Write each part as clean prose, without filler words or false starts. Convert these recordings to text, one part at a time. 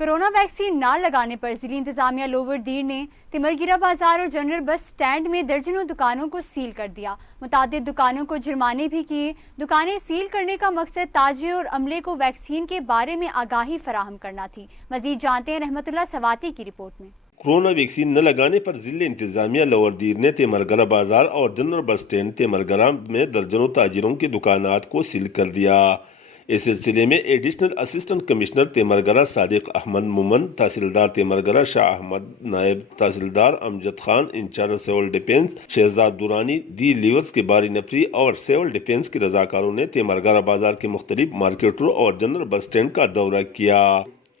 Corona vaccine न लगाने पर जिली इंतजामिया लोवर दीर ने तिमरगिरा बाजार और जनरल बस स्टैंड में दर्जनों दुकानों को सील कर दिया। मुतादिद दुकानों को जुर्माने भी किए। दुकानें सील करने का मकसद ताजिर और अमले को वैक्सीन के बारे में आगाही फराहम करना थी। मजीद जानते हैं रहमतुल्लाह सवाती की रिपोर्ट में। कोरोना वैक्सीन न लगाने पर जिले इंतजामिया लोवर दीर ने तिमरगिरा बाजार और जनरल बस स्टैंड तिमरगिरा में दर्जनों ताजिरों की दुकानात को सील कर दिया। इस सिलसिले में additional assistant commissioner Timergara Sadiq Ahmad Momin, तहसीलदार तिमरगिरा शाह अहमद, नायब तहसीलदार Amjad Khan, incharge civil defence Shahzad Durrani, the levies के बारी नफरी और सिविल डिफेंस के रजाकारों ने तिमरगिरा बाजार के मुख्तलिफ मार्केटों और जनरल बस स्टैंड का दौरा किया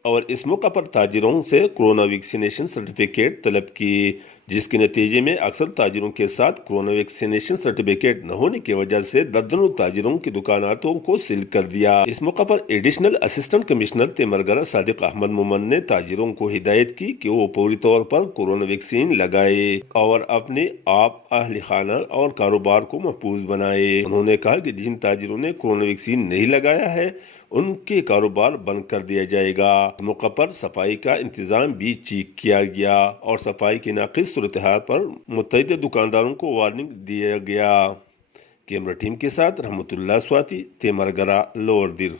और इस मौका पर ताजिरों से कोरोना वैक्सीनेशन सर्टिफिकेट तलब की, जिसके नतीजे में अक्सर ताजिरों के साथ कोरोना वैक्सीनेशन सर्टिफिकेट न होने की वजह से दर्जनों ताजिरों की दुकानातों को सील कर दिया। इस मौका पर additional assistant commissioner Timergara Sadiq Ahmad Momin ने ताजिरों को हिदायत की कि वो पूरी तौर पर कोरोना वैक्सीन लगाए और अपने आप, अहल खाना और कारोबार को महफूज बनाए। उन्होंने कहा कि जिन ताजिरों ने कोरोना वैक्सीन नहीं लगाया है उनके कारोबार बंद कर दिया जाएगा। मौका पर सफाई का इंतजाम भी चेक किया गया और सफाई की नाक़िस सूरत-ए-हाल पर मुतअद्दिद दुकानदारों को वार्निंग दिया गया। कैमरा टीम के साथ रहमतुल्लाह स्वाति, तिमरगिरा लोवर दीर।